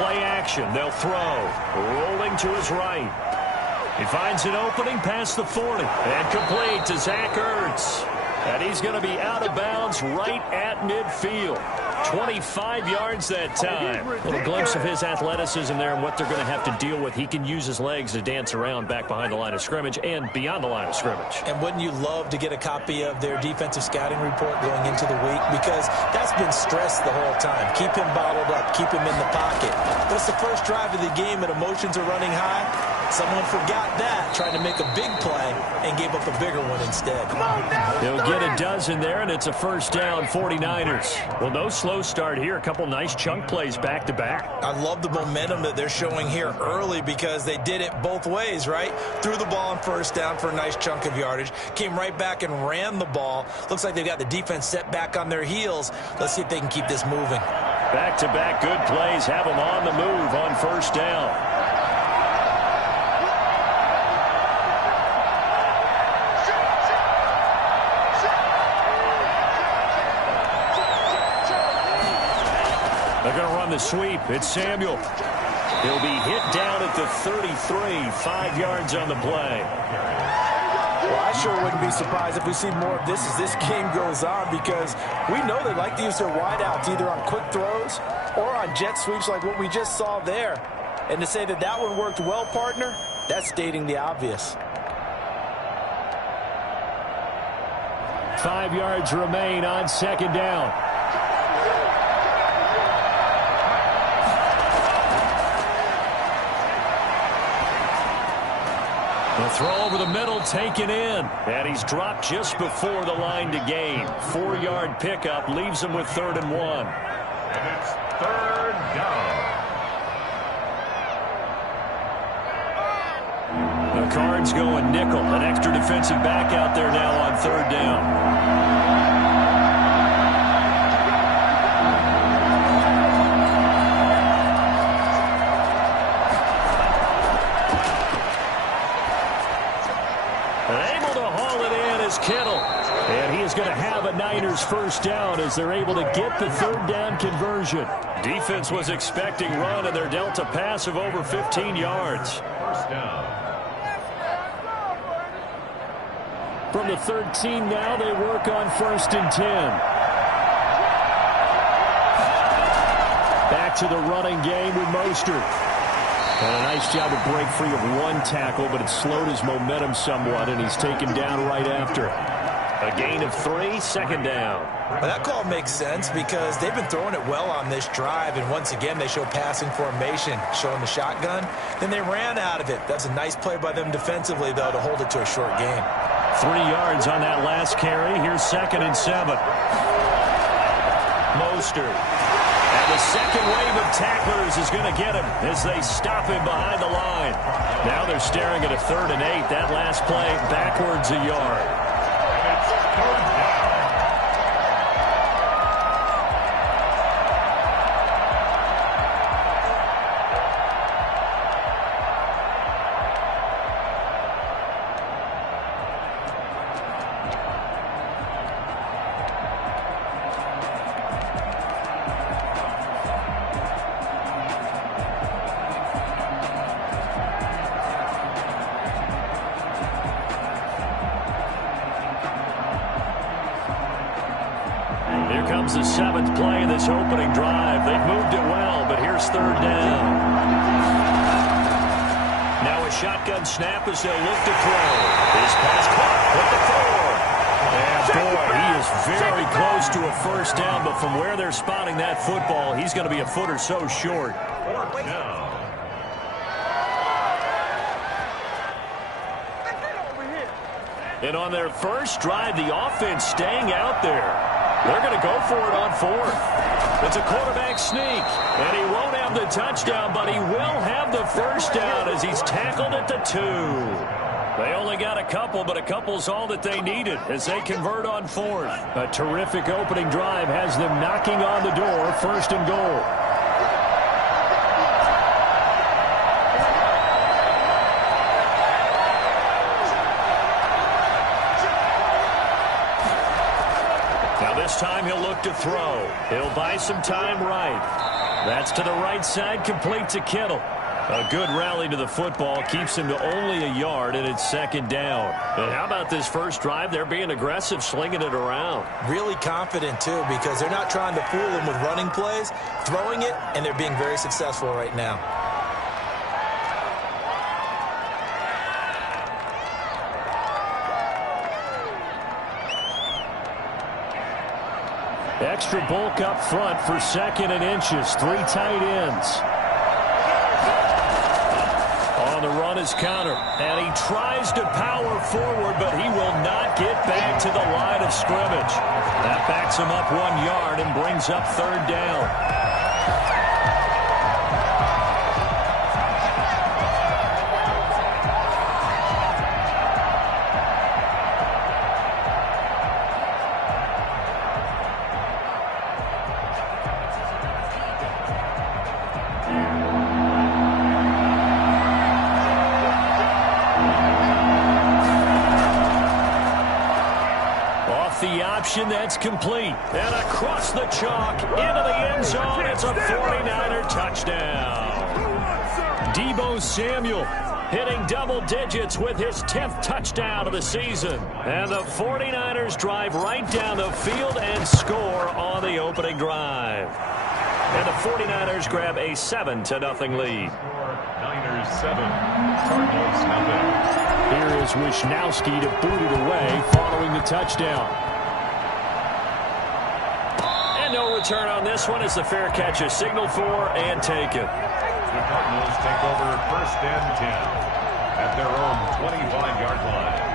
play action. They'll throw. Rolling to his right. He finds an opening past the 40. And complete to Zach Ertz. And he's going to be out of bounds right at midfield. 25 yards that time. A little glimpse of his athleticism there and what they're going to have to deal with. He can use his legs to dance around back behind the line of scrimmage and beyond the line of scrimmage. And wouldn't you love to get a copy of their defensive scouting report going into the week? Because that's been stressed the whole time. Keep him bottled up. Keep him in the pocket. But it's the first drive of the game and emotions are running high. Someone forgot that, trying to make a big play and gave up a bigger one instead. He'll get a dozen there, and it's a first down, 49ers. Well, no slow start here. A couple nice chunk plays back-to-back. I love the momentum that they're showing here early because they did it both ways, right? Threw the ball on first down for a nice chunk of yardage. Came right back and ran the ball. Looks like they've got the defense set back on their heels. Let's see if they can keep this moving. Back-to-back good plays have them on the move on first down. They're going to run the sweep. It's Samuel. He'll be hit down at the 33, 5 yards on the play. Well, I sure wouldn't be surprised if we see more of this as this game goes on because we know they like to use their wideouts either on quick throws or on jet sweeps like what we just saw there. And to say that that one worked well, partner, that's stating the obvious. 5 yards remain on second down. The throw over the middle taken in. And he's dropped just before the line to gain. 4-yard pickup leaves him with 3rd and 1. And it's 3rd down. The Cards going nickel. An extra defensive back out there now on 3rd down. Kittle. And he is going to have a Niners first down as they're able to get the 3rd down conversion. Defense was expecting run, and they're dealt a pass of over 15 yards. First down. From the 13 now, they work on 1st and 10. Back to the running game with Mostert. And a nice job to break free of one tackle, but it slowed his momentum somewhat, and he's taken down right after. A gain of 3, 2nd down. Well, that call makes sense because they've been throwing it well on this drive, and once again they show passing formation, showing the shotgun. Then they ran out of it. That's a nice play by them defensively, though, to hold it to a short game. 3 yards on that last carry. Here's 2nd and 7. Mostert. And the second wave of tacklers is going to get him as they stop him behind the line. Now they're staring at a 3rd and 8. That last play backwards a yard. And it's 3rd down. Comes the 7th play of this opening drive. They've moved it well, but here's 3rd down. Now a shotgun snap as they'll look to throw. His pass caught with the 4. And boy, he is very close to a first down, but from where they're spotting that football, he's going to be a foot or so short. 4th down. And on their first drive, the offense staying out there. They're going to go for it on 4th. It's a quarterback sneak, and he won't have the touchdown, but he will have the first down as he's tackled at the 2. They only got a couple, but a couple's all that they needed as they convert on 4th. A terrific opening drive has them knocking on the door, 1st and goal. This time he'll look to throw. He'll buy some time right. That's to the right side, complete to Kittle. A good rally to the football, keeps him to only a yard, and it's second down. And how about this first drive? They're being aggressive, slinging it around. Really confident, too, because they're not trying to fool him with running plays, throwing it, and they're being very successful right now. Extra bulk up front for second and inches. 3 tight ends. On the run is Conner, and he tries to power forward, but he will not get back to the line of scrimmage. That backs him up 1 yard and brings up third down. The option, that's complete. And across the chalk, into the end zone. It's a 49er touchdown. Deebo Samuel hitting double digits with his 10th touchdown of the season. And the 49ers drive right down the field and score on the opening drive. And the 49ers grab a 7-0 lead. Niners 7, Cardinals nothing. Here is Wishnowski to boot it away following the touchdown. And no return on this one as the fair catch is signaled for and taken. The Cardinals take over first and 10 at their own 25-yard line.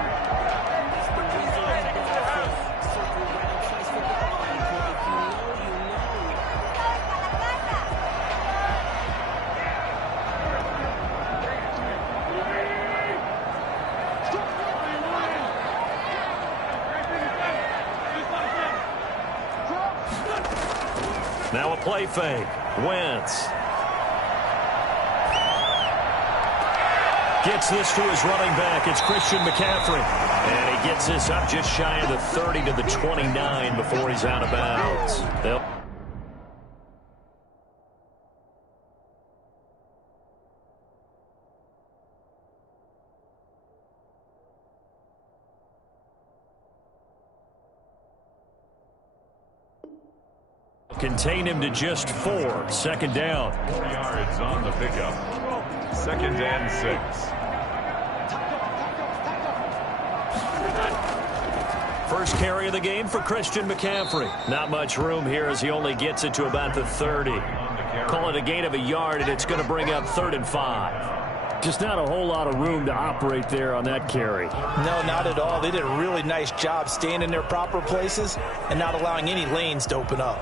Now a play fake. Wentz gets this to his running back. It's Christian McCaffrey. And he gets this up just shy of the 30 to the 29 before he's out of bounds. Contain him to just 4. Second down. 4 yards on the pickup. Second and 6. First carry of the game for Christian McCaffrey. Not much room here as he only gets it to about the 30. Call it a gain of a yard, and it's going to bring up 3rd and 5. Just not a whole lot of room to operate there on that carry. No, not at all. They did a really nice job staying in their proper places and not allowing any lanes to open up.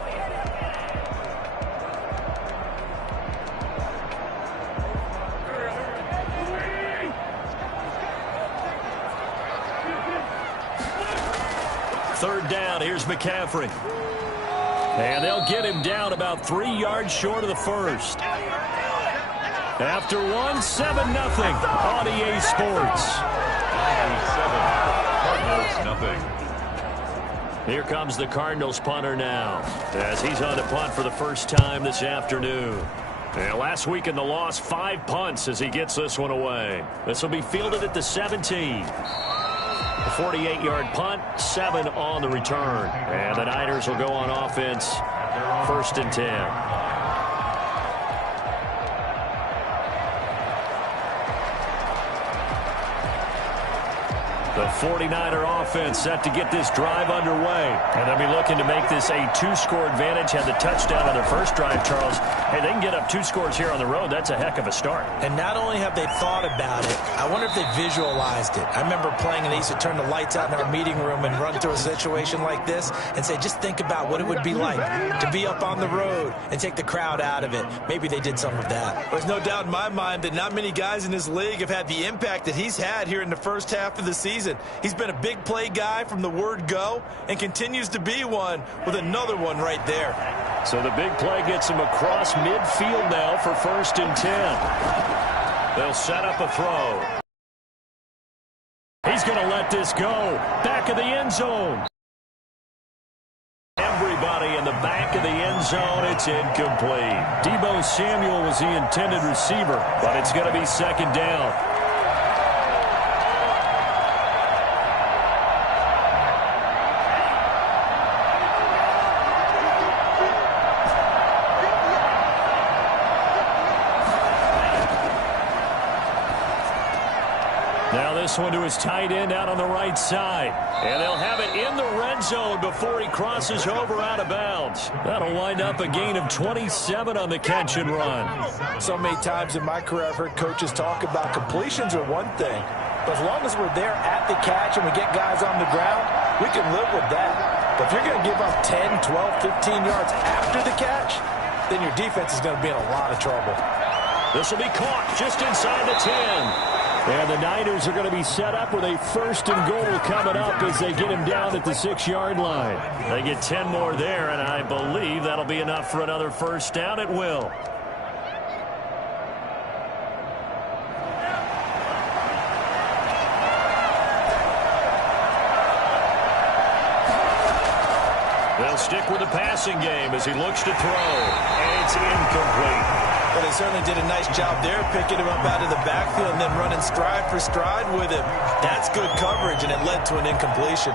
Third down, here's McCaffrey. And they'll get him down about 3 yards short of the first. After 1, 7-0 on EA Sports. 7, Cardinals nothing. Here comes the Cardinals punter now, as he's on to punt for the first time this afternoon. And last week in the loss, 5 punts as he gets this one away. This will be fielded at the 17. A 48-yard punt, 7 on the return. And the Niners will go on offense, 1st and 10. The 49er offense set to get this drive underway. And they'll be looking to make this a 2-score advantage. Had the touchdown on their first drive, Charles. Hey, they can get up 2 scores here on the road. That's a heck of a start. And not only have they thought about it, I wonder if they visualized it. I remember playing and they used to turn the lights out in our meeting room and run through a situation like this and say, just think about what it would be like to be up on the road and take the crowd out of it. Maybe they did some of that. There's no doubt in my mind that not many guys in this league have had the impact that he's had here in the first half of the season. He's been a big play guy from the word go and continues to be one with another one right there. So the big play gets him across midfield now for 1st and 10. They'll set up a throw. He's going to let this go. Back of the end zone. Embry everybody in the back of the end zone. It's incomplete. Deebo Samuel was the intended receiver, but it's going to be second down. Now this one to his tight end out on the right side. And they'll have it in the red zone before he crosses over out of bounds. That'll wind up a gain of 27 on the catch and run. So many times in my career I've heard coaches talk about completions are one thing. But as long as we're there at the catch and we get guys on the ground, we can live with that. But if you're going to give up 10, 12, 15 yards after the catch, then your defense is going to be in a lot of trouble. This will be caught just inside the 10. And the Niners are going to be set up with a first and goal coming up as they get him down at the 6-yard line. They get 10 more there, and I believe that'll be enough for another first down. It will. They'll stick with the passing game as he looks to throw. And it's incomplete. Well, they certainly did a nice job there, picking him up out of the backfield and then running stride for stride with him. That's good coverage, and it led to an incompletion.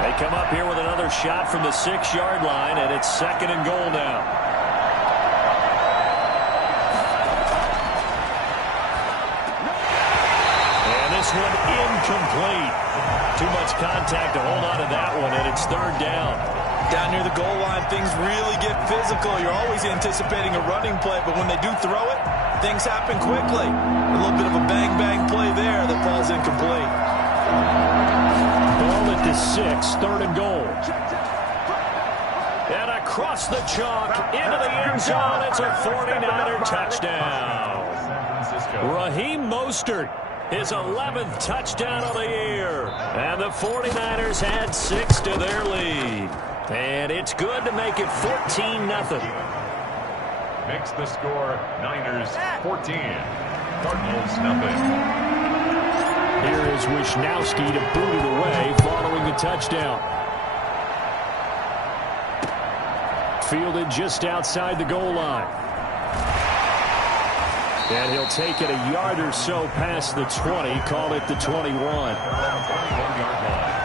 They come up here with another shot from the 6-yard line, and it's second and goal now. And this one incomplete. Too much contact to hold on to that one, and it's third down. Down near the goal line, things really get physical. You're always anticipating a running play, but when they do throw it, things happen quickly. A little bit of a bang-bang play there that falls incomplete. Ball at the 6, third and goal. And across the chalk, into the end zone, it's a 49er touchdown. Raheem Mostert, his 11th touchdown of the year. And the 49ers add 6 to their lead. And it's good to make it 14-0. Makes the score Niners 14, Cardinals nothing. Here is Wisnowski to boot it away following the touchdown. Fielded just outside the goal line. And he'll take it a yard or so past the 20, call it the 21. 21-yard line.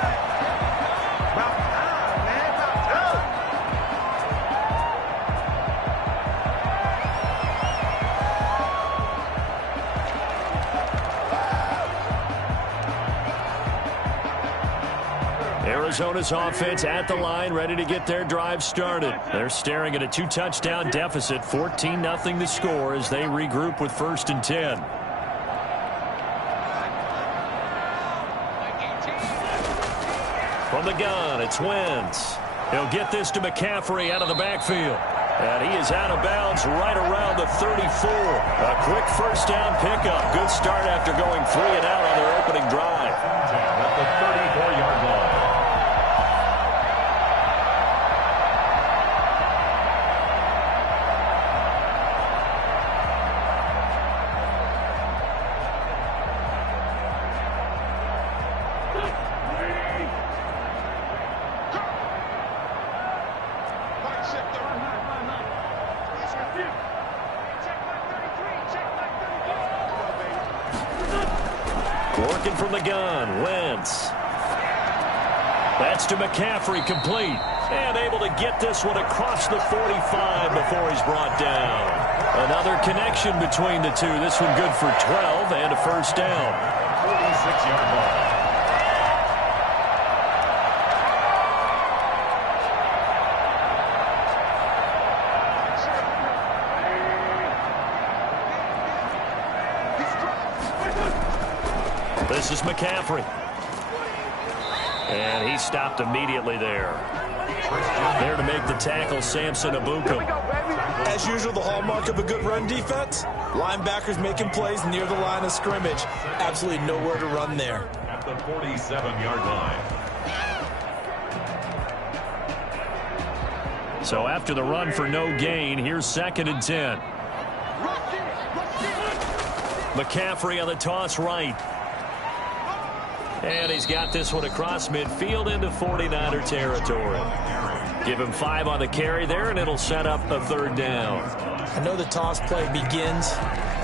Arizona's offense at the line, ready to get their drive started. They're staring at a 2-touchdown deficit, 14-0 the score as they regroup with first and 10. From the gun, it's Wentz. He'll get this to McCaffrey out of the backfield. And he is out of bounds right around the 34. A quick first down pickup. Good start after going 3 and out on their opening drive. At the 34-yard line. Working from the gun, Wentz. That's to McCaffrey, complete. And able to get this one across the 45 before he's brought down. Another connection between the two. This one good for 12 and a first down. 46-yard line. This is McCaffrey. And he stopped immediately there. There to make the tackle, Samson Ebukam. As usual, the hallmark of a good run defense, linebackers making plays near the line of scrimmage. Absolutely nowhere to run there. At the 47-yard line. So after the run for no gain, here's second and 10. McCaffrey on the toss right. And he's got this one across midfield into 49er territory. Give him 5 on the carry there, and it'll set up a 3rd down. I know the toss play begins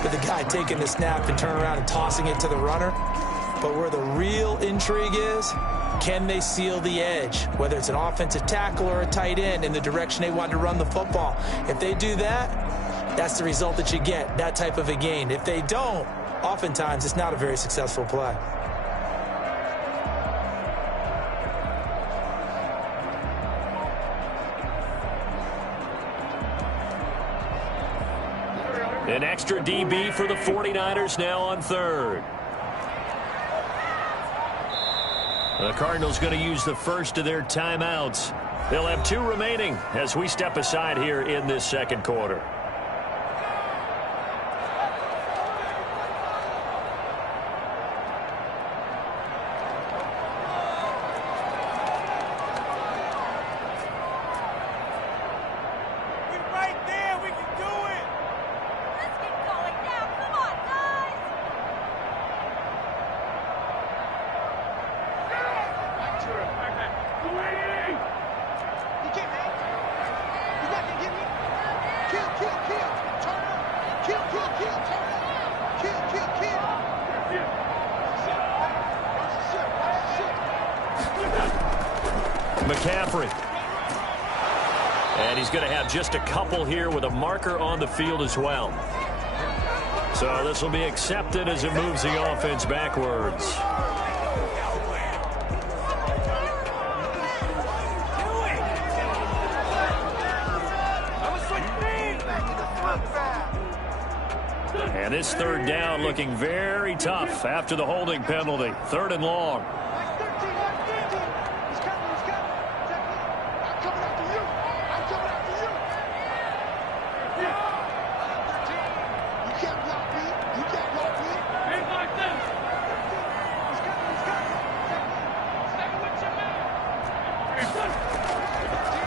with the guy taking the snap and turning around and tossing it to the runner. But where the real intrigue is, can they seal the edge, whether it's an offensive tackle or a tight end, in the direction they want to run the football? If they do that, that's the result that you get, that type of a gain. If they don't, oftentimes it's not a very successful play. An extra DB for the 49ers now on 3rd. The Cardinals going to use the first of their timeouts. They'll have 2 remaining as we step aside here in this 2nd quarter. McCaffrey. And he's going to have just a couple here with a marker on the field as well. So this will be accepted as it moves the offense backwards. And this 3rd down looking very tough after the holding penalty. 3rd and long.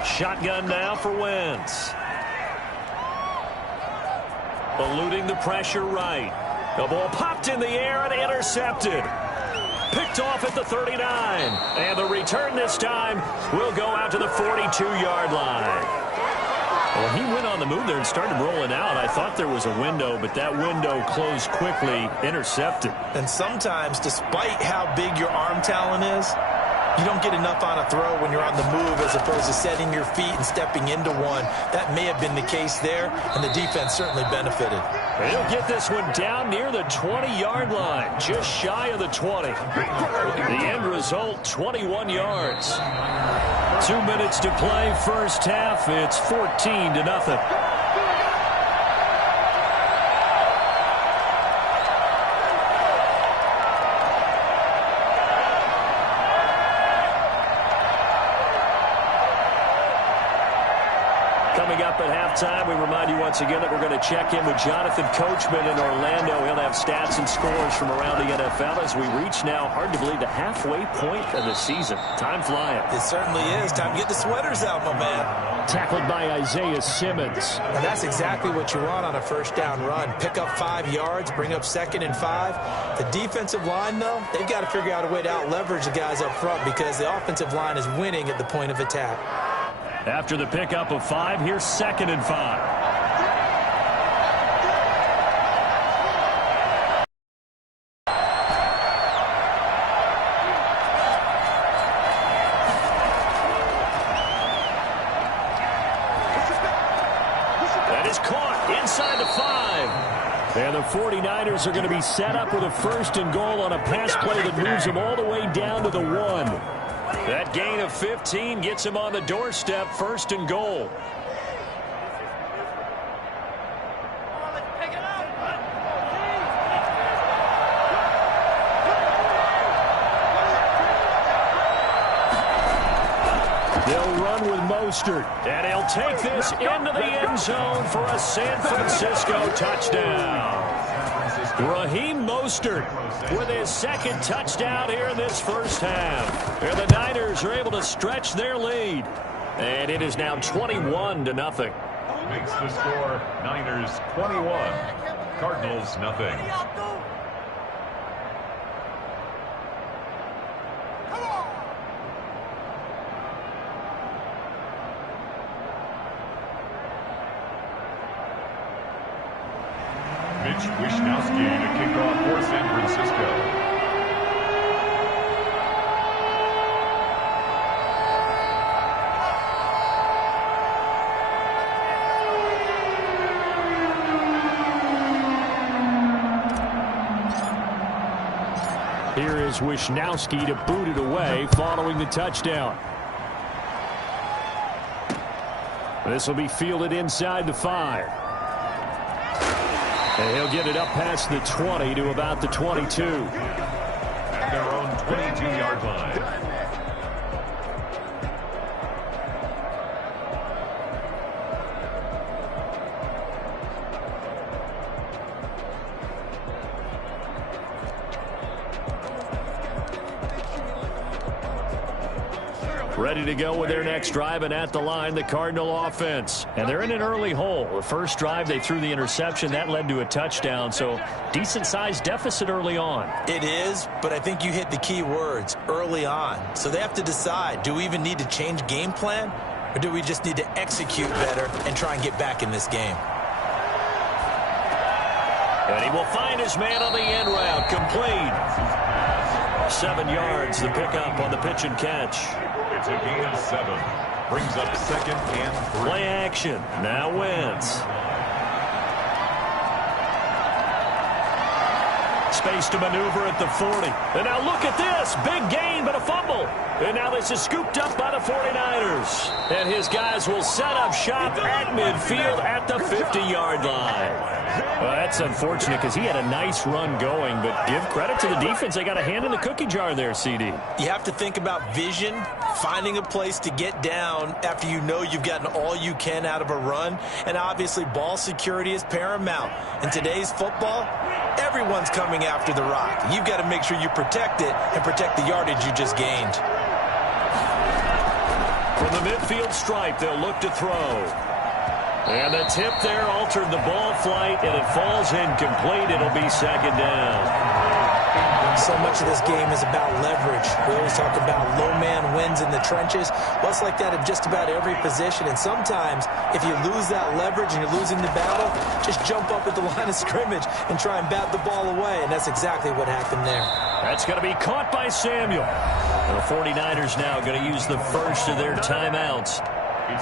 Shotgun now for Wentz. Eluding the pressure right. The ball popped in the air and intercepted. Picked off at the 39. And the return this time will go out to the 42-yard line. Well, he went on the move there and started rolling out. I thought there was a window, but that window closed quickly, intercepted. And sometimes, despite how big your arm talent is, you don't get enough on a throw when you're on the move as opposed to setting your feet and stepping into one. That may have been the case there, and the defense certainly benefited. He'll get this one down near the 20-yard line, just shy of the 20. The end result, 21 yards. 2 minutes to play, first half. It's 14-0. Coming up at halftime, we remind you once again that we're going to check in with Jonathan Coachman in Orlando. He'll have stats and scores from around the NFL as we reach now, hard to believe, the halfway point of the season. Time flying. It certainly is. Time to get the sweaters out, my man. Tackled by Isaiah Simmons. And that's exactly what you want on a first down run. Pick up 5 yards, bring up 2nd and 5. The defensive line, though, they've got to figure out a way to out-leverage the guys up front because the offensive line is winning at the point of attack. After the pickup of 5, here's 2nd and 5. That is caught inside the 5. And the 49ers are going to be set up with a 1st and goal on a pass play that moves them all the way down to the 1. That gain of 15 gets him on the doorstep, 1st and goal. They'll run with Mostert, and he'll take this into the end zone for a San Francisco touchdown. Raheem Mostert with his 2nd touchdown here in this first half. And the Niners are able to stretch their lead. And it is now 21-0. Makes the score Niners 21, Cardinals nothing. Mitch Wishnowsky to kick off for San Francisco. Here is Wishnowsky to boot it away following the touchdown. This will be fielded inside the 5. And he'll get it up past the 20 to about the 22. At their own 22-yard line. Ready to go with their next drive, and at the line, the Cardinal offense. And they're in an early hole. The first drive, they threw the interception. That led to a touchdown, so decent-sized deficit early on. It is, but I think you hit the key words, early on. So they have to decide, do we even need to change game plan, or do we just need to execute better and try and get back in this game? And he will find his man on the end route, complete. 7 yards, the pickup on the pitch and catch. It's a gain of 7. Brings up 2nd and 3. Play action. Now Wentz. Space to maneuver at the 40. And now look at this. Big gain, but a fumble. And now this is scooped up by the 49ers. And his guys will set up shop at midfield at the 50-yard line. Well, that's unfortunate because he had a nice run going, but give credit to the defense. They got a hand in the cookie jar there, CD. You have to think about vision, finding a place to get down after you know you've gotten all you can out of a run, and obviously ball security is paramount. In today's football, everyone's coming after the rock. You've got to make sure you protect it and protect the yardage you just gained. From the midfield stripe, they'll look to throw. And the tip there altered the ball flight, and it falls incomplete. It'll be 2nd down. So much of this game is about leverage. We always talk about low man wins in the trenches. Well, it's like that in just about every position. And sometimes, if you lose that leverage and you're losing the battle, just jump up at the line of scrimmage and try and bat the ball away. And that's exactly what happened there. That's going to be caught by Samuel. And the 49ers now going to use the first of their timeouts,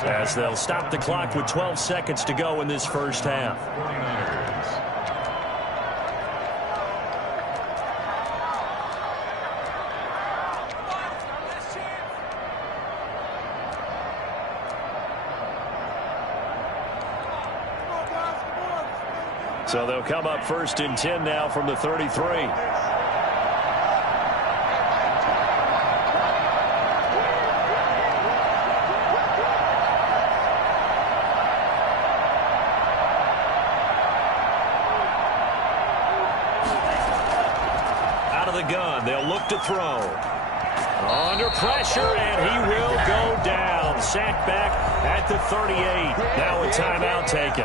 as they'll stop the clock with 12 seconds to go in this first half. 49ers. So they'll come up 1st and 10 now from the 33. Gun. They'll look to throw. Under pressure, and he will go down. Sacked back at the 38. Now a timeout taken.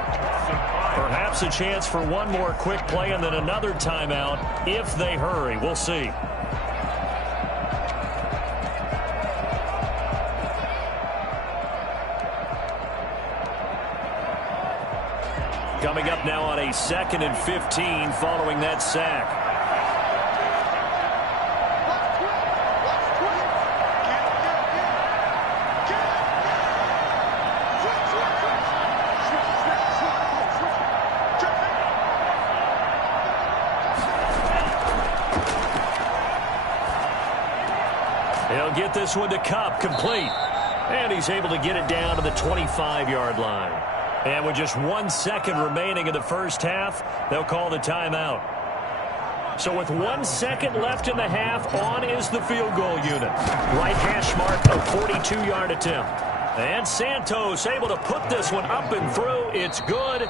Perhaps a chance for one more quick play and then another timeout if they hurry. We'll see. Coming up now on a 2nd and 15 following that sack. He'll get this one to Kupp, complete. And he's able to get it down to the 25-yard line. And with just 1 second remaining in the first half, they'll call the timeout. So with 1 second left in the half, on is the field goal unit. Right hash mark, a 42-yard attempt. And Santos able to put this one up and through. It's good.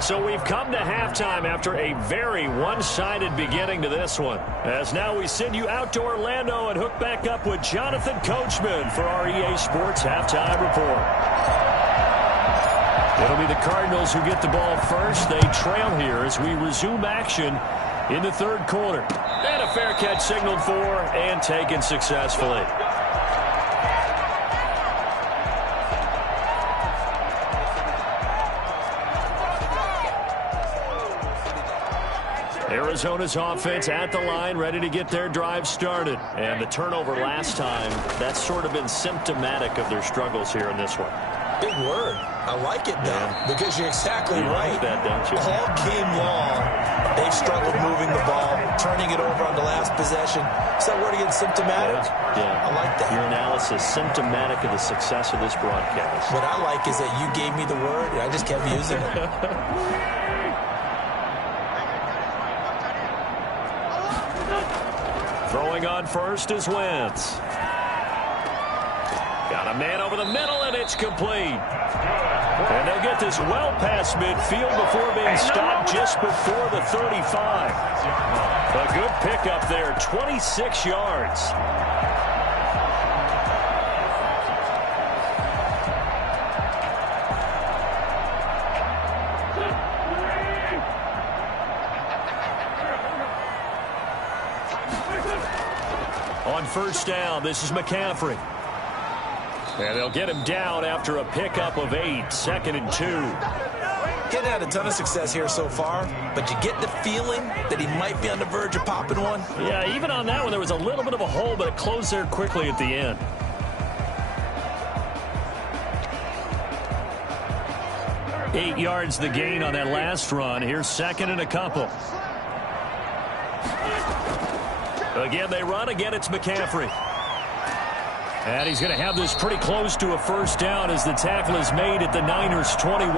So we've come to halftime after a very one-sided beginning to this one. As now we send you out to Orlando and hook back up with Jonathan Coachman for our EA Sports Halftime Report. It'll be the Cardinals who get the ball first. They trail here as we resume action in the 3rd quarter. And a fair catch signaled for and taken successfully. Arizona's offense at the line, ready to get their drive started. And the turnover last time, that's sort of been symptomatic of their struggles here in this one. Big word. I like it, though, because you're exactly right. Like that, don't you? All game long, they've struggled moving the ball, turning it over on the last possession. Is that word again, symptomatic? Yeah. I like that. Your analysis, symptomatic of the success of this broadcast. What I like is that you gave me the word, and I just kept using it. Throwing on first is Wentz. Got a man over the middle, and it's complete. And they'll get this well past midfield before being stopped just before the 35. A good pickup there, 26 yards. On first down, this is McCaffrey. And they'll get him down after a pickup of 8, 2nd and 2. Getting had a ton of success here so far, but you get the feeling that he might be on the verge of popping one. Yeah, even on that one, there was a little bit of a hole, but it closed there quickly at the end. Eight yards the gain on that last run. Here's 2nd and a couple. Again, they run. Again, it's McCaffrey. And he's going to have this pretty close to a first down as the tackle is made at the Niners' 21.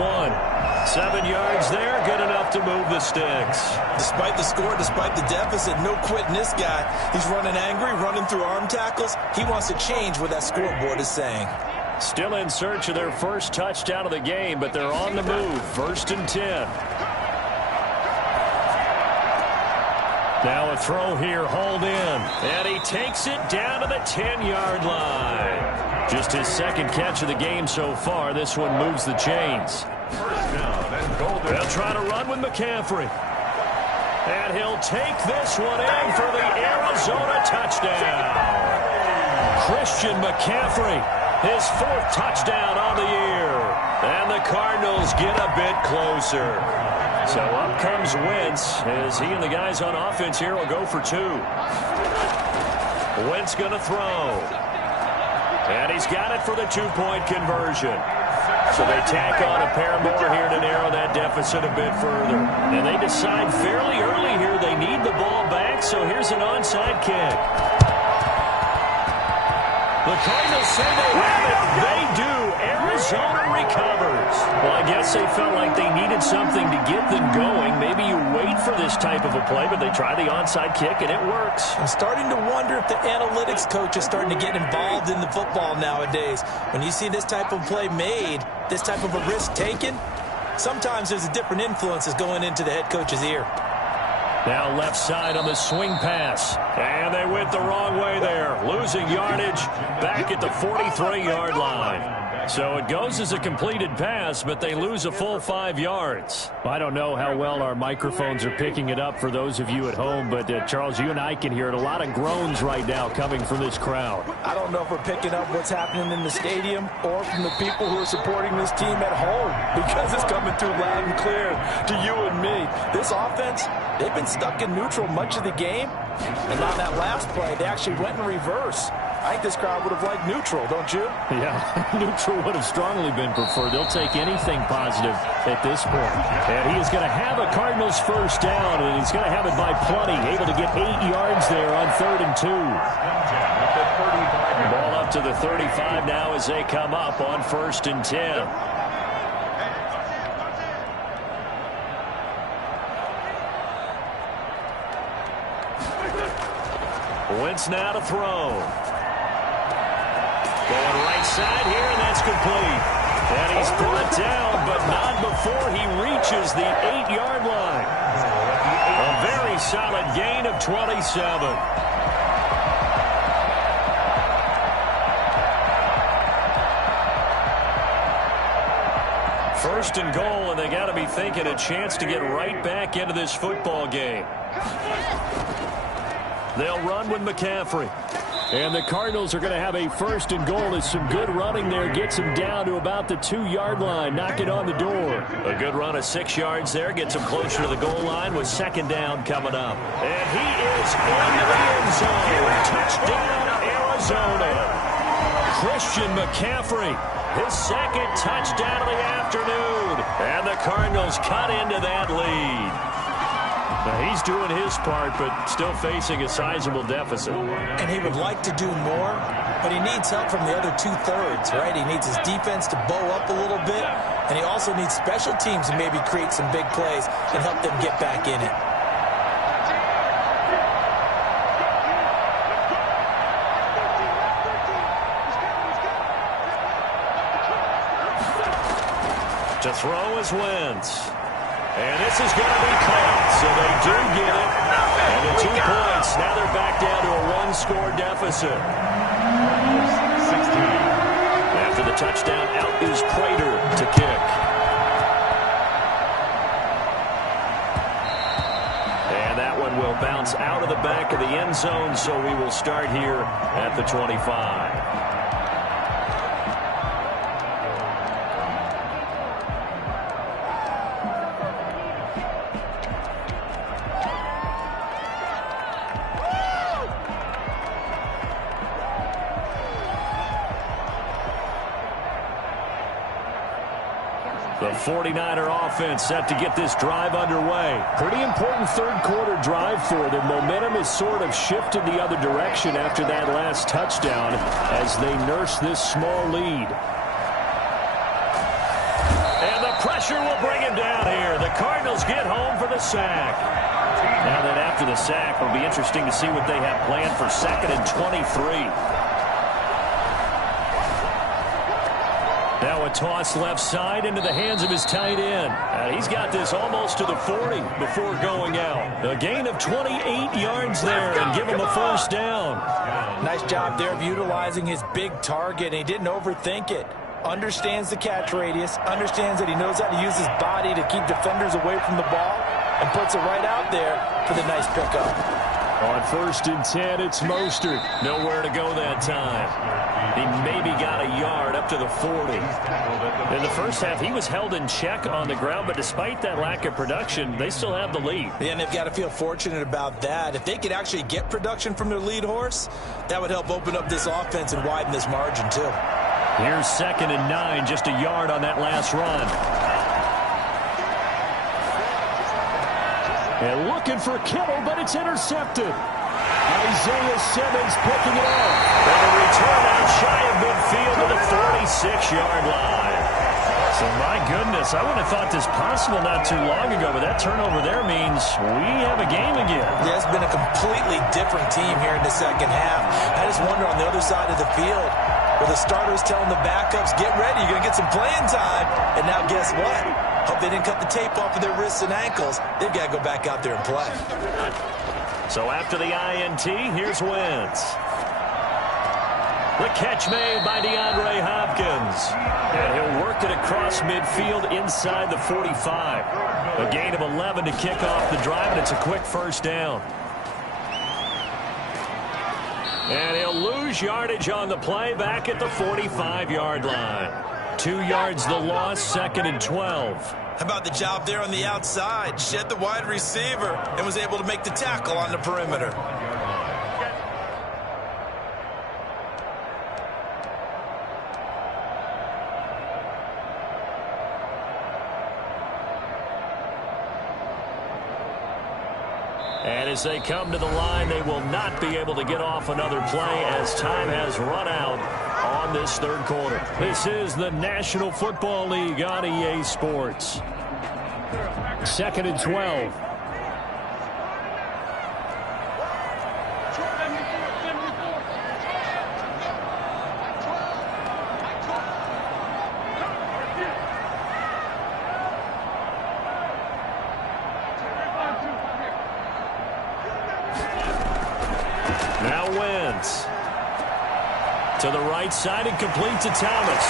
7 yards there, good enough to move the sticks. Despite the score, despite the deficit, no quitting this guy. He's running angry, running through arm tackles. He wants to change what that scoreboard is saying. Still in search of their first touchdown of the game, but they're on the move. 1st and 10. Now a throw here, hauled in. And he takes it down to the 10-yard line. Just his second catch of the game so far. This one moves the chains. They'll try to run with McCaffrey. And he'll take this one in for the Arizona touchdown. Christian McCaffrey, his 4th touchdown on the year. And the Cardinals get a bit closer. So up comes Wentz as he and the guys on offense here will go for 2. Wentz going to throw. And he's got it for the 2-point conversion. So they tack on a pair more here to narrow that deficit a bit further. And they decide fairly early here they need the ball back, so here's an onside kick. The Cardinals say they have it. They do. Arizona recovers. Well, I guess they felt like they needed something to get them going. Maybe you wait for this type of a play, but they try the onside kick, and it works. I'm starting to wonder if the analytics coach is starting to get involved in the football nowadays. When you see this type of play made, this type of a risk taken, sometimes there's a different influences going into the head coach's ear. Now left side on the swing pass. And they went the wrong way there. Losing yardage back at the 43-yard line. So it goes as a completed pass, but they lose a full 5 yards. I don't know how well our microphones are picking it up for those of you at home, but Charles, you and I can hear it. A lot of groans right now coming from this crowd. I don't know if we're picking up what's happening in the stadium or from the people who are supporting this team at home, because it's coming through loud and clear to you and me. This offense, they've been stuck in neutral much of the game, and on that last play, they actually went in reverse. I think this crowd would have liked neutral, don't you? Yeah, neutral would have strongly been preferred. They'll take anything positive at this point. And he is going to have a Cardinals first down, and he's going to have it by plenty. Able to get 8 yards there on 3rd and 2. Ball up to the 35 now as they come up on 1st and 10. Wentz now to throw. Going right side here, and that's complete. And he's brought down, but not before he reaches the 8-yard line. A very solid gain of 27. First and goal, and they got to be thinking a chance to get right back into this football game. They'll run with McCaffrey. And the Cardinals are going to have a first and goal as some good running there gets him down to about the 2-yard line. Knock it on the door. A good run of 6 yards there gets him closer to the goal line with second down coming up. And he is into the end zone. Touchdown, Arizona. Christian McCaffrey, his second touchdown of the afternoon. And the Cardinals cut into that lead. Now, he's doing his part, but still facing a sizable deficit. And he would like to do more, but he needs help from the other two-thirds, right? He needs his defense to bow up a little bit, and he also needs special teams to maybe create some big plays and help them get back in it. To throw is Wentz. And this is going to be caught, so they do get it. And the 2 points, now they're back down to a 1-score deficit. 16. After the touchdown, out is Prater to kick. And that one will bounce out of the back of the end zone, so we will start here at the 25. The 49er offense set to get this drive underway. Pretty important third-quarter drive for them. Momentum has sort of shifted the other direction after that last touchdown as they nurse this small lead. And the pressure will bring him down here. The Cardinals get home for the sack. Now that after the sack, it'll be interesting to see what they have planned for 2nd and 23. Now a toss left side into the hands of his tight end. He's got this almost to the 40 before going out. A gain of 28 yards there and give him a first down. Nice job there of utilizing his big target, and he didn't overthink it. Understands the catch radius, understands that he knows how to use his body to keep defenders away from the ball, and puts it right out there for the nice pickup. On 1st and 10, it's Mostert. Nowhere to go that time. He maybe got a yard up to the 40. In the first half, he was held in check on the ground, but despite that lack of production, they still have the lead. Yeah, and they've got to feel fortunate about that. If they could actually get production from their lead horse, that would help open up this offense and widen this margin, too. Here's 2nd and 9, just a yard on that last run. And looking for Kittle, but it's intercepted. Isaiah Simmons picking it up. And a return out shy of midfield to the 46-yard line. So, my goodness, I wouldn't have thought this possible not too long ago, but that turnover there means we have a game again. Yeah, it's been a completely different team here in the second half. I just wonder on the other side of the field, where the starters telling the backups, get ready, you're going to get some playing time. And now guess what? Hope they didn't cut the tape off of their wrists and ankles. They've got to go back out there and play. So after the INT, here's Wentz. The catch made by DeAndre Hopkins. And he'll work it across midfield inside the 45. A gain of 11 to kick off the drive, and it's a quick first down. And he'll lose yardage on the play back at the 45-yard line. 2 yards the loss, 2nd and 12. How about the job there on the outside? Shed the wide receiver and was able to make the tackle on the perimeter. And as they come to the line, they will not be able to get off another play as time has run out on this third quarter. This is the National Football League on EA Sports. 2nd and 12. Now Wentz to the right side and complete to Thomas.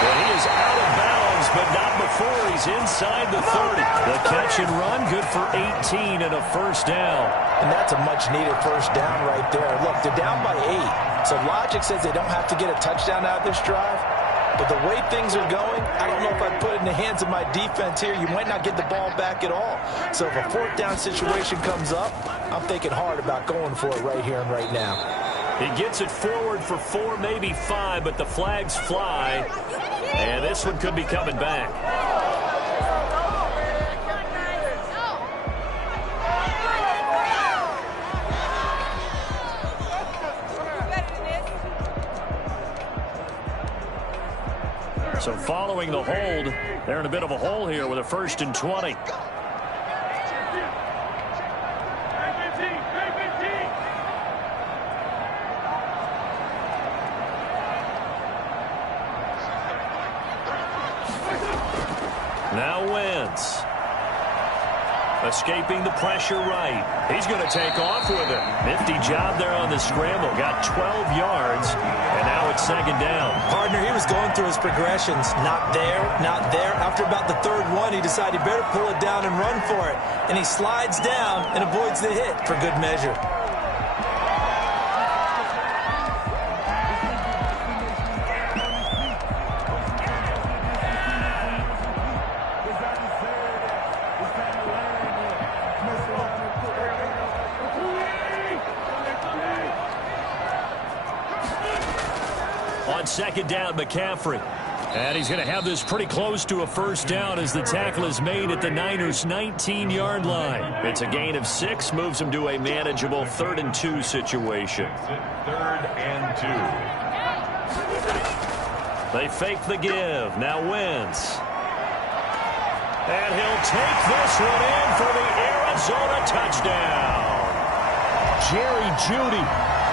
But he is out of bounds runs, but not before he's inside the 30. The catch and run, good for 18 and a first down. And that's a much-needed first down right there. Look, they're down by 8, so logic says they don't have to get a touchdown out of this drive. But the way things are going, I don't know if I'd put it in the hands of my defense here. You might not get the ball back at all. So if a fourth down situation comes up, I'm thinking hard about going for it right here and right now. He gets it forward for 4, maybe 5, but the flags fly. And this one could be coming back. So following the hold, they're in a bit of a hole here with a 1st and 20. Now Wentz. Escaping the pressure right. He's going to take off with it. Nifty job there on the scramble. Got 12 yards, and now it's 2nd down. Partner, he was going through his progressions. Not there, not there. After about the 3rd one, he decided he better pull it down and run for it. And he slides down and avoids the hit for good measure. On 2nd down, McCaffrey. And he's going to have this pretty close to a first down as the tackle is made at the Niners' 19-yard line. It's a gain of 6, moves him to a manageable 3rd and 2 situation. 3rd and 2. They fake the give. Now Wentz. And he'll take this one in for the Arizona touchdown. Jerry Jeudy,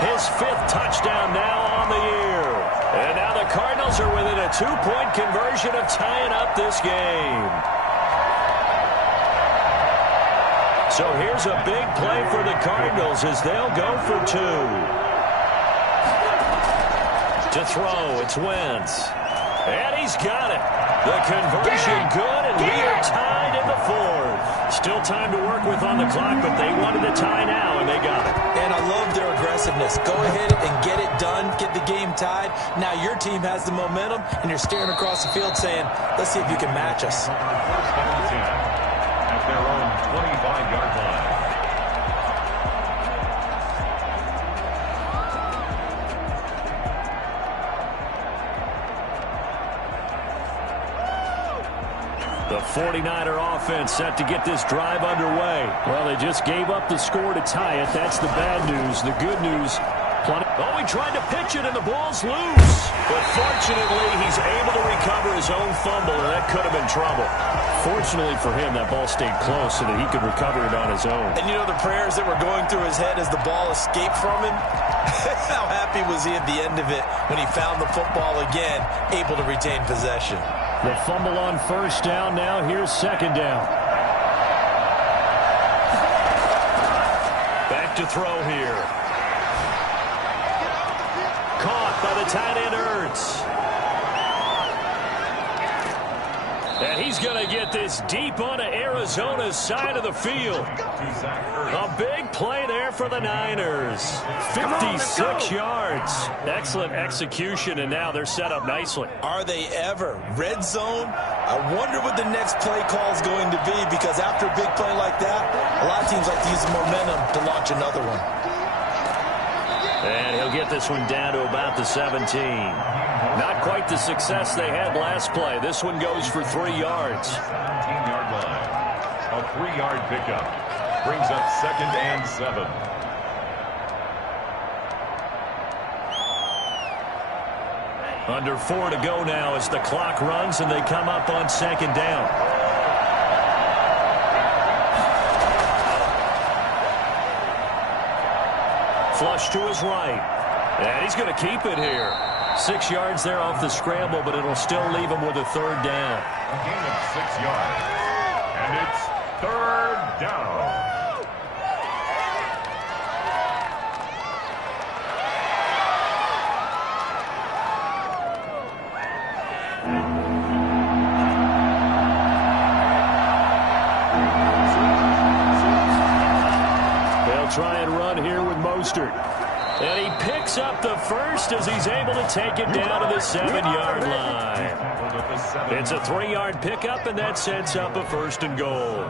his 5th touchdown now on the year. And now the Cardinals are within a 2-point conversion of tying up this game. So here's a big play for the Cardinals as they'll go for 2. To throw, it's Wentz. And he's got it. The conversion good, and we are tied in the 4th. Still time to work with on the clock, but they wanted to tie now, and they got it. And I love their aggressiveness. Go ahead and get it done, get the game tied. Now your team has the momentum, and you're staring across the field saying, let's see if you can match us. 1st and 10 at their own 25-yard line. The 49er offense set to get this drive underway. Well, they just gave up the score to tie it. That's the bad news. The good news, oh, he tried to pitch it, and the ball's loose. But fortunately, he's able to recover his own fumble, and that could have been trouble. Fortunately for him, that ball stayed close so that he could recover it on his own. And you know the prayers that were going through his head as the ball escaped from him? How happy was he at the end of it when he found the football again, able to retain possession? The fumble on 1st down. Now here's 2nd down. Back to throw here. Caught by the tight end Ertz. And he's going to get this deep onto Arizona's side of the field. A big play there for the Niners. 56 yards. Excellent execution, and now they're set up nicely. Are they ever? Red zone? I wonder what the next play call is going to be, because after a big play like that, a lot of teams like to use the momentum to launch another one. And he'll get this one down to about the 17. Not quite the success they had last play. This one goes for 3 yards. 17-yard line. A 3-yard pickup. Brings up 2nd and 7. Under 4 to go now as the clock runs and they come up on 2nd down. Flush to his right. And he's going to keep it here. 6 yards there off the scramble, but it'll still leave him with a 3rd down. A gain of 6 yards. And it's 3rd down. They'll try and run here with Mostert. And he picks up the first as he's able to take it down to the 7-yard line. It's a 3-yard pickup, and that sets up a 1st and goal.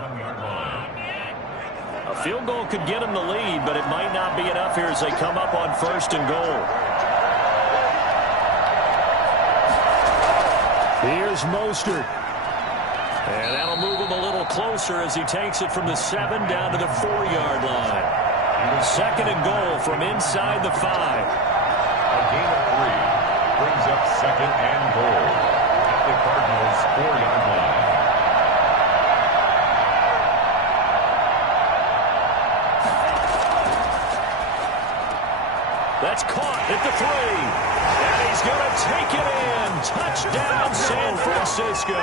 A field goal could get him the lead, but it might not be enough here as they come up on 1st and goal. Here's Mostert. And that'll move him a little closer as he takes it from the 7 down to the 4-yard line. 2nd and goal from inside the 5. A gain of 3 brings up 2nd and goal at the Cardinals' 4-yard line. That's caught at the 3. And he's going to take it in. Touchdown, San Francisco.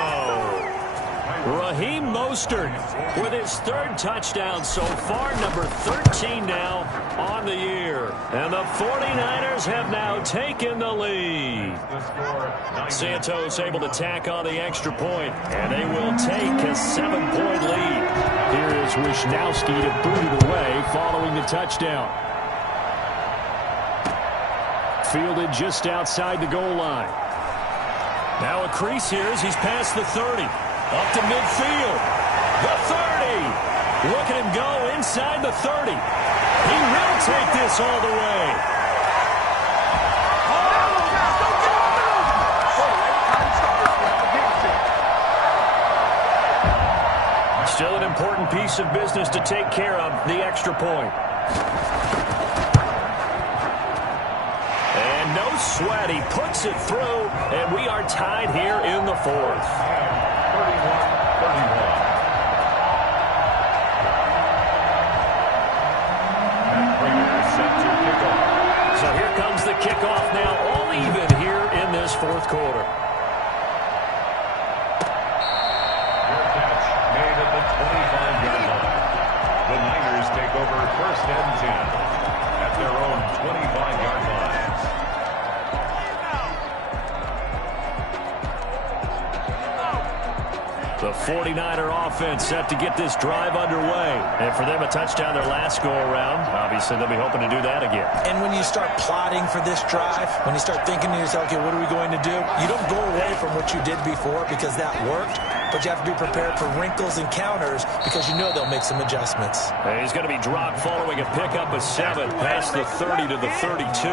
Raheem Mostert with his 3rd touchdown so far, number 13 now on the year. And the 49ers have now taken the lead. Santos able to tack on the extra point, and they will take a 7-point lead. Here is Wishnowsky to boot it away following the touchdown. Fielded just outside the goal line. Now a crease here as he's past the 30. Up to midfield. The 30. Look at him go inside the 30. He will take this all the way. Still an important piece of business to take care of, the extra point. And no sweat. He puts it through, and we are tied here in the 4th. 31-31. Matt Prater set to kick off. So here comes the kickoff now, all even here in this 4th quarter. Fair catch made at the 25-yard line. The Niners take over 1st and 10 at their own 25-yard line. The 49er offense set to get this drive underway. And for them, a touchdown their last go-around. Obviously, they'll be hoping to do that again. And when you start plotting for this drive, when you start thinking to yourself, okay, what are we going to do? You don't go away from what you did before because that worked, but you have to be prepared for wrinkles and counters because you know they'll make some adjustments. And he's going to be dropped following a pickup of 7 past the 30 to the 32.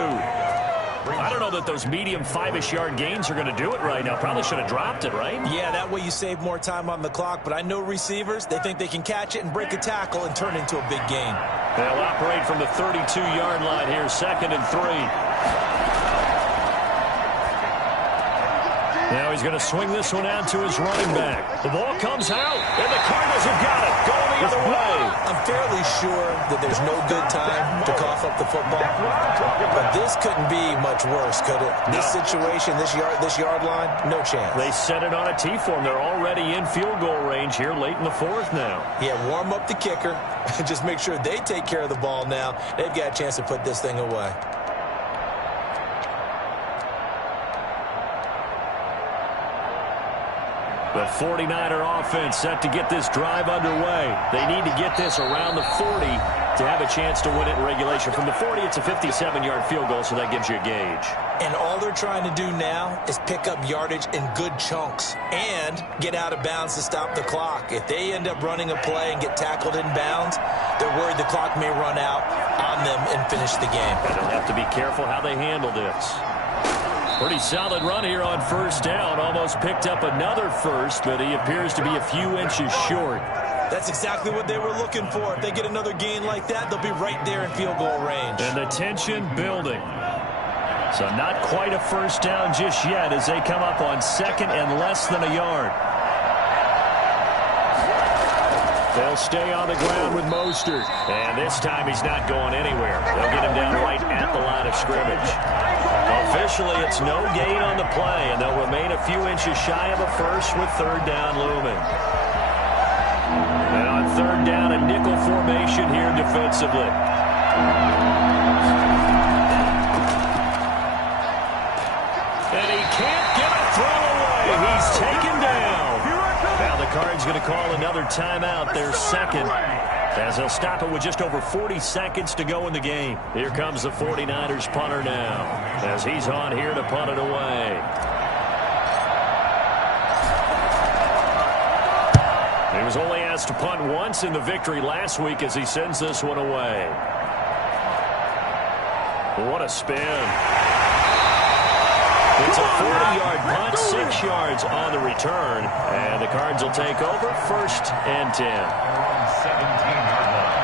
I don't know that those medium 5-ish yard gains are going to do it right now. Probably should have dropped it, right? Yeah, that way you save more time on the clock. But I know receivers, they think they can catch it and break a tackle and turn it into a big gain. They'll operate from the 32-yard line here, 2nd and 3. Now he's going to swing this one out to his running back. The ball comes out, and the Cardinals have got it. Going the other way. I'm fairly sure that there's no good time to cough up the football. But this couldn't be much worse, could it? This situation, this yard line, no chance. They set it on a T-form. They're already in field goal range here late in the 4th now. Yeah, warm up the kicker. Just make sure they take care of the ball now. They've got a chance to put this thing away. The 49er offense set to get this drive underway. They need to get this around the 40 to have a chance to win it in regulation. From the 40, it's a 57-yard field goal, so that gives you a gauge. And all they're trying to do now is pick up yardage in good chunks and get out of bounds to stop the clock. If they end up running a play and get tackled in bounds, they're worried the clock may run out on them and finish the game. And they'll have to be careful how they handle this. Pretty solid run here on 1st down. Almost picked up another first, but he appears to be a few inches short. That's exactly what they were looking for. If they get another gain like that, they'll be right there in field goal range. And the tension building. So not quite a 1st down just yet as they come up on 2nd and less than a yard. They'll stay on the ground with Mostert. And this time he's not going anywhere. They'll get him down right at the line of scrimmage. Officially, it's no gain on the play, and they'll remain a few inches shy of a first with 3rd down looming. And on 3rd down, a nickel formation here defensively. And he can't get a throw away. He's taken down. Now the Cards going to call another timeout, their 2nd. as he'll stop it with just over 40 seconds to go in the game. Here comes the 49ers punter now as he's on here to punt it away. He was only asked to punt once in the victory last week as he sends this one away. What a spin. It's a 40-yard punt, 6 yards on the return, and the Cards will take over, 1st and 10. 17-yard line.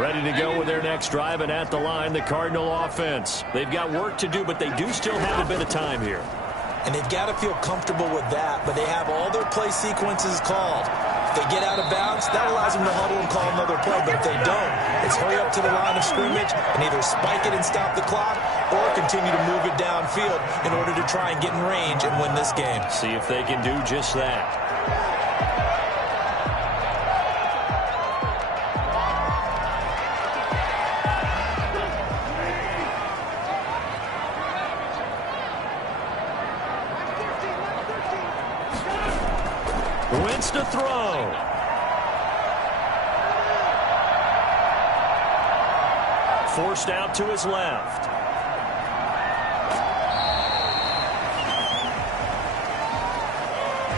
Ready to go with their next drive, and at the line, the Cardinal offense. They've got work to do, but they do still have a bit of time here. And they've got to feel comfortable with that, but they have all their play sequences called. If they get out of bounds, that allows them to huddle and call another play, but if they don't, it's hurry up to the line of scrimmage and either spike it and stop the clock or continue to move it downfield in order to try and get in range and win this game. See if they can do just that. Wentz to throw. Forced out to his left.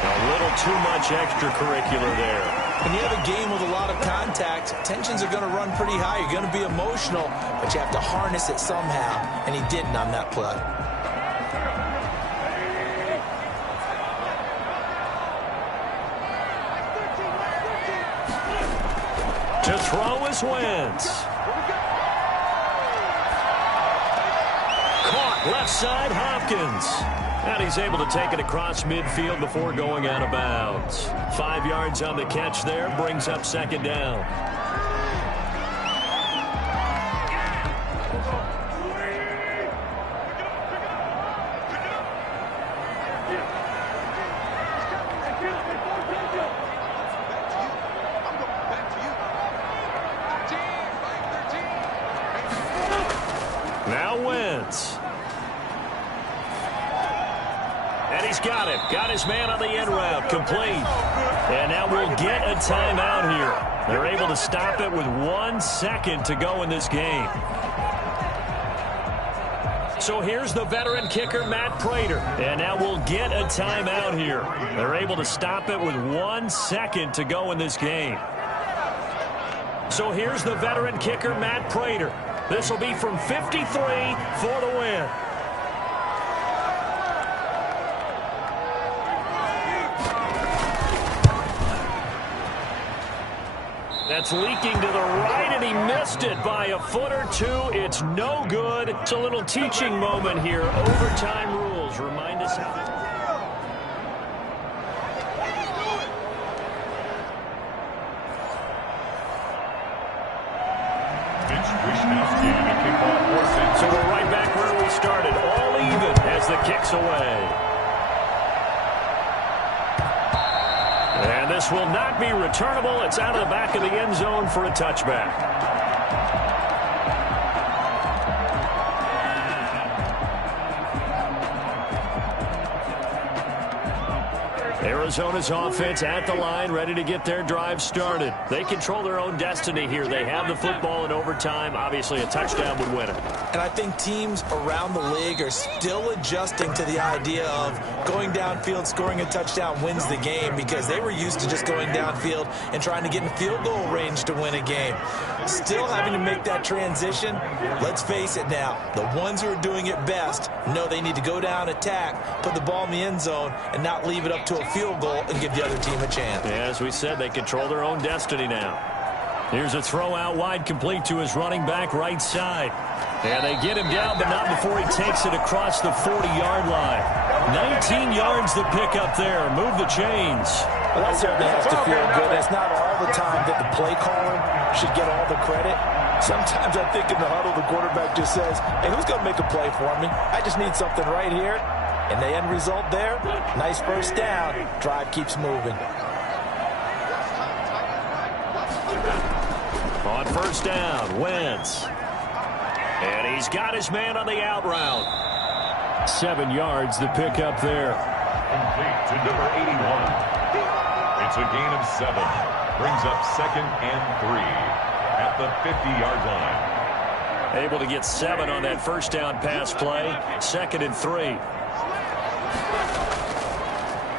A little too much extracurricular there. When you have a game with a lot of contact, tensions are going to run pretty high. You're going to be emotional, but you have to harness it somehow, and he didn't on that play. To throw is Wentz. Caught left side, Hopkins. And he's able to take it across midfield before going out of bounds. 5 yards on the catch there, brings up 2nd down. Now Wentz. And he's got it. Got his man on the end route. Complete. And now we'll get a timeout here. They're able to stop it with 1 second to go in this game. So here's the veteran kicker, Matt Prater. And now we'll get a timeout here. They're able to stop it with 1 second to go in this game. So here's the veteran kicker, Matt Prater. This will be from 53 for the win. That's leaking to the right, and he missed it by a foot or two. It's no good. It's a little teaching moment here. Overtime rules remind us how. So we're right back where we started, all even as the kick's away. And this will not be returnable. It's out of the back of the end zone for a touchback. Arizona's offense at the line, ready to get their drive started. They control their own destiny here. They have the football in overtime. Obviously, a touchdown would win it. And I think teams around the league are still adjusting to the idea of going downfield, scoring a touchdown wins the game, because they were used to just going downfield and trying to get in field goal range to win a game. Still having to make that transition. Let's face it now, the ones who are doing it best know they need to go down, attack, put the ball in the end zone, and not leave it up to a field goal and give the other team a chance. Yeah, as we said, they control their own destiny now. Here's a throw out wide, complete to his running back right side. And they get him down, but not before he takes it across the 40-yard line. 19 yards the pick up there. Move the chains. Well, that certainly has to feel good. It's not all the time that the play caller should get all the credit. Sometimes I think in the huddle, the quarterback just says, hey, who's going to make a play for me? I just need something right here. And the end result there, nice first down. Drive keeps moving. On first down, Wentz. And he's got his man on the out route. 7 yards the pick up there. Complete to number 81. It's a gain of 7. Brings up 2nd and 3 at the 50-yard line. Able to get 7 on that first down pass play. 2nd and 3.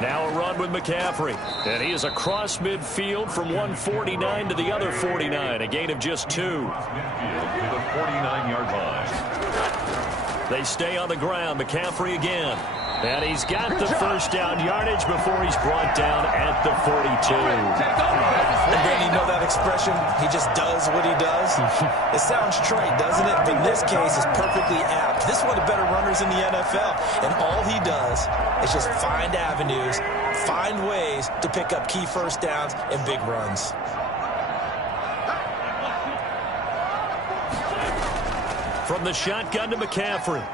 Now a run with McCaffrey. And he is across midfield from 149 to the other 49. A gain of just 2. Midfield to the 49-yard line. They stay on the ground. McCaffrey again. And he's got the first down yardage before he's brought down at the 42. And Brandon, you know that expression, he just does what he does? It sounds trite, doesn't it? But in this case, it's perfectly apt. This is one of the better runners in the NFL. And all he does is just find avenues, find ways to pick up key first downs and big runs. From the shotgun to McCaffrey.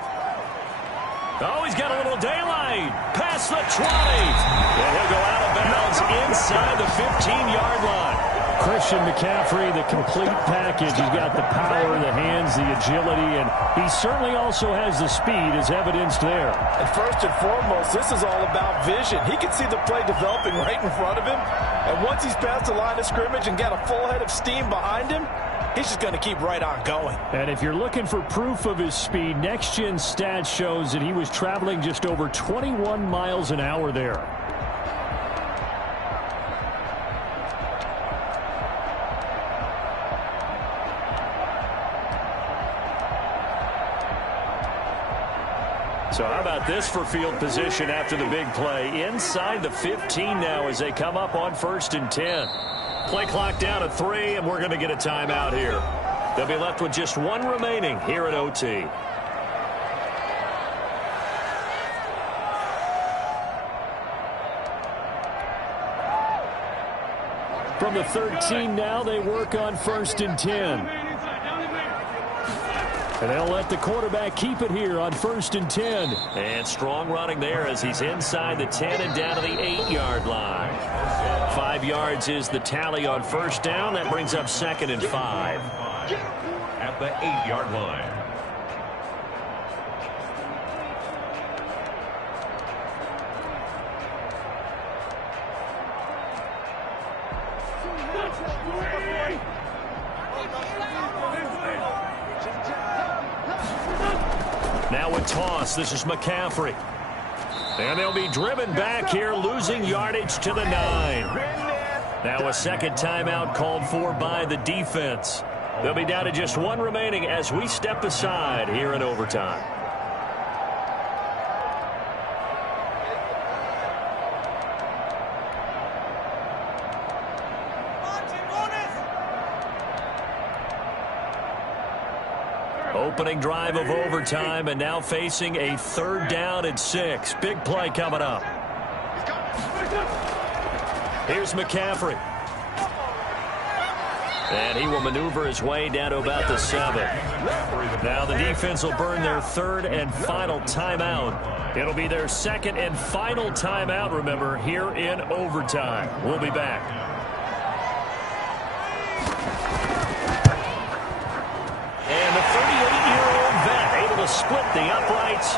Oh, he's got a little daylight. Past the 20. And he'll go out of bounds inside the 15-yard line. Christian McCaffrey, the complete package. He's got the power, the hands, the agility, and he certainly also has the speed as evidenced there. And first and foremost, this is all about vision. He can see the play developing right in front of him. And once he's past the line of scrimmage and got a full head of steam behind him, he's just going to keep right on going. And if you're looking for proof of his speed, Next Gen Stats shows that he was traveling just over 21 miles an hour there. So how about this for field position after the big play? Inside the 15 now as they come up on 1st and 10. Play clock down to 3, and we're going to get a timeout here. They'll be left with just 1 remaining here at OT. From the 13 now, they work on 1st and 10. And they'll let the quarterback keep it here on 1st and 10. And strong running there as he's inside the 10 and down to the 8-yard line. 5 yards is the tally on first down. That brings up 2nd and 5. At the 8-yard line. Now a toss. This is McCaffrey. And they'll be driven back here, losing yardage to the 9. Now a second timeout called for by the defense. They'll be down to just 1 remaining as we step aside here in overtime. Opening drive of overtime, and now facing a 3rd down and 6. Big play coming up. Here's McCaffrey. And he will maneuver his way down to about the 7. Now the defense will burn their 3rd and final timeout. It'll be their 2nd and final timeout, remember, here in overtime. We'll be back. Split the uprights,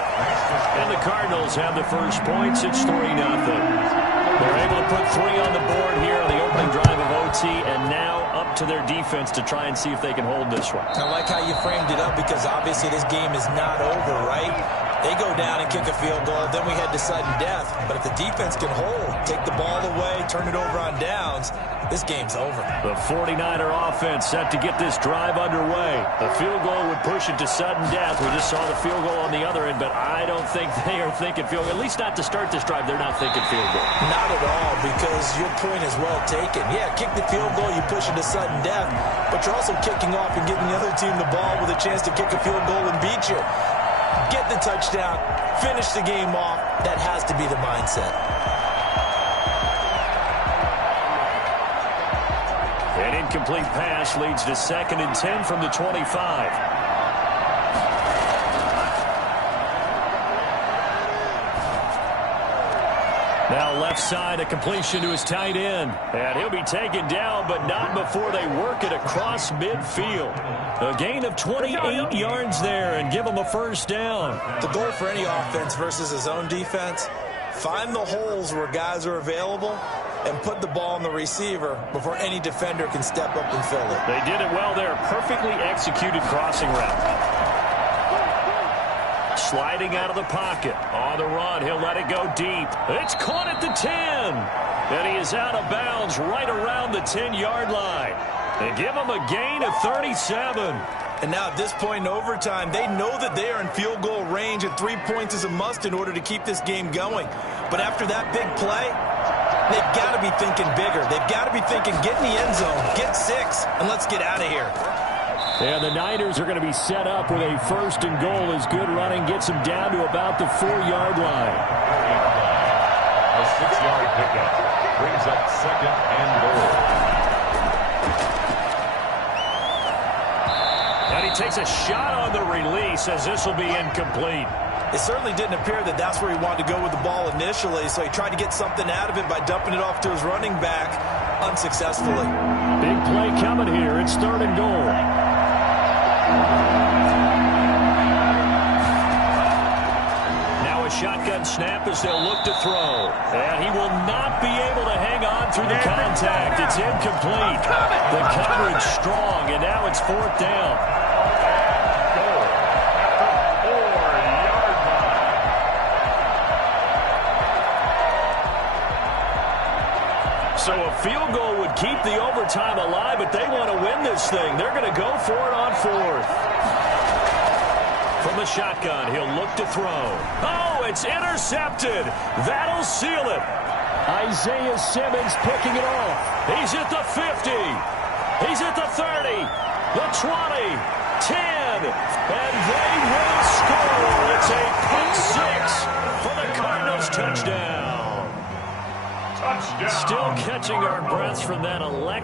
and the Cardinals have the first points. It's 3-0. They're able to put 3 on the board here on the opening drive of OT, and now up to their defense to try and see if they can hold this one. I like how you framed it up because obviously this game is not over, right? They go down and kick a field goal, then we head to sudden death. But if the defense can hold, take the ball away, turn it over on downs, this game's over. The 49er offense set to get this drive underway. The field goal would push it to sudden death. We just saw the field goal on the other end, but I don't think they are thinking field goal. At least not to start this drive. They're not thinking field goal. Not at all, because your point is well taken. Yeah, kick the field goal, you push it to sudden death, but you're also kicking off and giving the other team the ball with a chance to kick a field goal and beat you. Get the touchdown, finish the game off. That has to be the mindset. An incomplete pass leads to 2nd and 10 from the 25. Now left side, a completion to his tight end. And he'll be taken down, but not before they work it across midfield. A gain of 28 yards there and give him a first down. The goal for any offense versus his own defense, find the holes where guys are available and put the ball on the receiver before any defender can step up and fill it. They did it well there. Perfectly executed crossing route. Sliding out of the pocket. On the run, he'll let it go deep. It's caught at the 10. And he is out of bounds right around the 10-yard line. They give him a gain of 37. And now at this point in overtime, they know that they are in field goal range, and 3 points is a must in order to keep this game going. But after that big play, they've got to be thinking bigger. They've got to be thinking, get in the end zone, get 6, and let's get out of here. And the Niners are going to be set up with a first and goal as good running gets them down to about the 4-yard line. A 6-yard pickup brings up second and goal. And he takes a shot on the release as this will be incomplete. It certainly didn't appear that that's where he wanted to go with the ball initially, so he tried to get something out of it by dumping it off to his running back unsuccessfully. Big play coming here. It's third and goal. Now a shotgun snap as they'll look to throw. And he will not be able to hang on through the contact. It's incomplete. The coverage strong, and now it's fourth down. Goal at the 4-yard line. So a field goal would keep the overtime alive, but they want to win this thing. They're going to go for it on fourth. From the shotgun, he'll look to throw. Oh, it's intercepted. That'll seal it. Isaiah Simmons picking it off. He's at the 50. He's at the 30, the 20, 10, and they will score. It's a pick six for the Cardinals touchdown. Touchdown. Still catching our breaths from that electric